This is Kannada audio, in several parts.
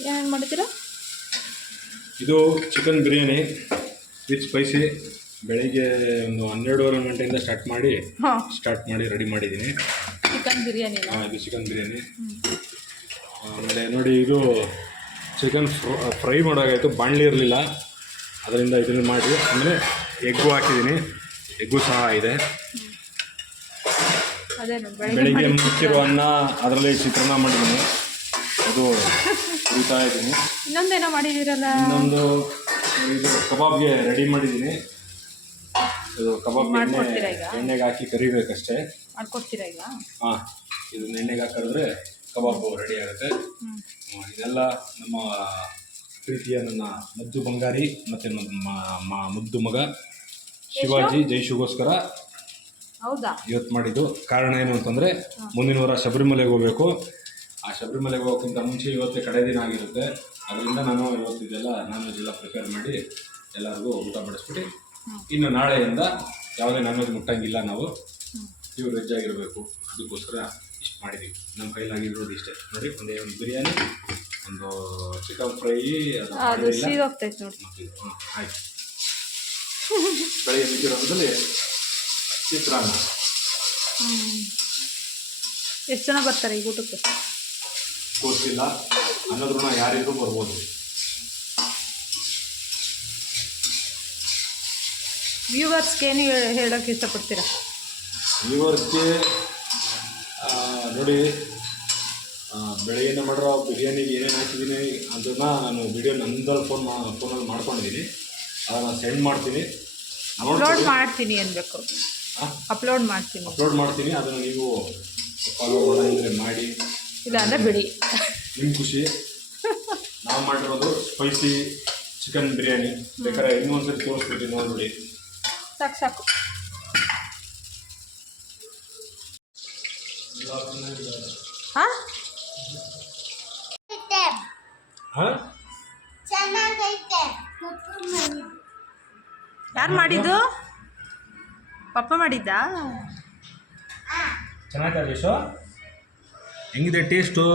ಏನೇನು ಮಾಡಿದ್ದೀರಾ? ಇದು ಚಿಕನ್ ಬಿರಿಯಾನಿ ವಿತ್ ಸ್ಪೈಸಿ. ಬೆಳಿಗ್ಗೆ ಒಂದು 12:30 ಗಂಟೆಯಿಂದ ಸ್ಟಾರ್ಟ್ ಮಾಡಿ ರೆಡಿ ಮಾಡಿದ್ದೀನಿ. ಚಿಕನ್ ಬಿರಿಯಾನಿ. ಇದು ಚಿಕನ್ ಬಿರಿಯಾನಿ. ಆಮೇಲೆ ನೋಡಿ, ಇದು ಚಿಕನ್ ಫ್ರೈ ಮಾಡೋಕ್ಕಾಯಿತು, ಬಾಣಲಿ ಇರಲಿಲ್ಲ, ಅದರಿಂದ ಇದನ್ನು ಮಾಡಿ. ಆಮೇಲೆ ಎಗ್ಗು ಹಾಕಿದ್ದೀನಿ, ಎಗ್ಗು ಸಹ ಇದೆ. ಬೆಳಿಗ್ಗೆ ಮುಚ್ಚಿರೋ ಅನ್ನ, ಅದರಲ್ಲಿ ಚಿತ್ರಾನ್ನ ಮಾಡಿದ್ದೀನಿ, ಅದು ಕುಡಿತಾ ಇದ್ದೀನಿ. ಇನ್ನೊಂದೇನೋ ಮಾಡಿದ್ದೀರಲ್ಲ? ಇನ್ನೊಂದು ಇದು ಕಬಾಬ್ಗೆ ರೆಡಿ ಮಾಡಿದ್ದೀನಿ. ಇದು ಕಬಾಬ್ ಎಣ್ಣೆಗೆ ಹಾಕಿ ಕರಿಬೇಕಷ್ಟೇ. ಮಾಡ್ಕೊಡ್ತೀರಾ ಈಗ? ಹಾಂ, ಇದನ್ನ ಎಣ್ಣೆಗೆ ಹಾಕಿದ್ರೆ ಕಬಾಬು ರೆಡಿ ಆಗುತ್ತೆ. ಇದೆಲ್ಲ ನಮ್ಮ ಪ್ರೀತಿಯ ನನ್ನ ಮುದ್ದು ಬಂಗಾರಿ ಮತ್ತು ನಮ್ಮ ಮುದ್ದು ಮಗ ಶಿವಾಜಿ ಜೈಶುಗೋಸ್ಕರ ಇವತ್ತು ಮಾಡಿದ್ದು. ಕಾರಣ ಏನು ಅಂತಂದರೆ, ಮುಂದಿನ ವಾರ ಶಬರಿಮಲೆಗೆ ಹೋಗಬೇಕು. ಆ ಶಬರಿಮಲೆಗೆ ಹೋಗೋಕ್ಕಿಂತ ಮುಂಚೆ ಇವತ್ತೇ ಕಡೆ ದಿನ ಆಗಿರುತ್ತೆ. ಅದರಿಂದ ನಾನು ಇವತ್ತಿದೆಲ್ಲ ನಾನ್ ವೆಜ್ ಎಲ್ಲ ಪ್ರಿಪೇರ್ ಮಾಡಿ ಎಲ್ಲರಿಗೂ ಊಟ ಬಡಿಸ್ಬಿಟ್ಟು, ಇನ್ನು ನಾಳೆಯಿಂದ ಯಾವುದೇ ನಾನ್ ವೆಜ್ ಮುಟ್ಟಂಗಿಲ್ಲ, ನಾವು ಪ್ಯೂರ್ ವೆಜ್ ಆಗಿರಬೇಕು. ಅದಕ್ಕೋಸ್ಕರ ಇಷ್ಟು ಮಾಡಿದ್ದೀವಿ. ನಮ್ಮ ಕೈಲಾಗಿರೋದು ಇಷ್ಟೇ ನೋಡಿ. ಒಂದು ಬಿರಿಯಾನಿ, ಒಂದು ಚಿಕನ್ ಫ್ರೈ, ಅದು ನೋಡಿ. ಆಯ್ತು. ಬೆಳಗ್ಗೆ ಮಿಕ್ಕಿರೋದ್ರಲ್ಲಿ ಚಿತ್ರಾನ್ನ. ಎಷ್ಟು ಜನ ಬರ್ತಾರೆ ಈ ಊಟಕ್ಕೆ? ಗೊತ್ತಿಲ್ಲ, ಅನ್ನೋದ್ರೂ ಯಾರಿಗೂ ಬರ್ಬೋದು. ವ್ಯೂವರ್ಸ್ಗೆ ಏನು ಹೇಳೋಕ್ಕೆ ಇಷ್ಟಪಡ್ತೀರಾ? ವ್ಯೂವರ್ಸ್ಗೆ ನೋಡಿ, ಬೆಳಗ್ಗೆ ಮಾಡಿರೋ ಬಿರಿಯಾನಿಗೆ ಏನೇನು ಹಾಕಿದ್ದೀನಿ ಅದನ್ನು ನಾನು ವಿಡಿಯೋ ನಂದಲ್ಲಿ ಫೋನಲ್ಲಿ ಮಾಡ್ಕೊಂಡಿದ್ದೀನಿ. ಅದನ್ನು ಸೆಂಡ್ ಮಾಡ್ತೀನಿ. ಅಪ್ಲೋಡ್ ಮಾಡ್ತೀನಿ ಅನ್ಬೇಕು. ಅಪ್ಲೋಡ್ ಮಾಡ್ತೀನಿ. ಅದನ್ನು ನೀವು ಫಾಲೋ ಮಾಡೋದಿದ್ರೆ ಮಾಡಿ, ಇಲ್ಲ ಅಂದರೆ ಬಿಡಿ, ನಿಮ್ಮ ಖುಷಿ. ನಾವು ಮಾಡಿರೋದು ಸ್ಪೈಸಿ ಚಿಕನ್ ಬಿರಿಯಾನಿ. ಬೇಕಾದ್ರೆ ಇನ್ನೊಂದ್ಸರಿ ತೋರಿಸ್ಬಿಟ್ಟು ನೋಡ್ಬಿಡಿ. ಸಾಕು. ಯಾರು ಮಾಡಿದ್ದು? ಪಪ್ಪ ಮಾಡಿದ್ದಾ? ಚೆನ್ನಾಗಿದೆ ದೇಶು. ಹೆಂಗಿದೆ ಟೇಸ್ಟು?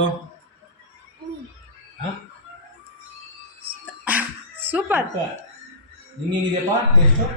ಸೂಪರ್. ನಿಂಗೆ ಹೆಂಗಿದೆಯಪ್ಪ ಟೇಸ್ಟು?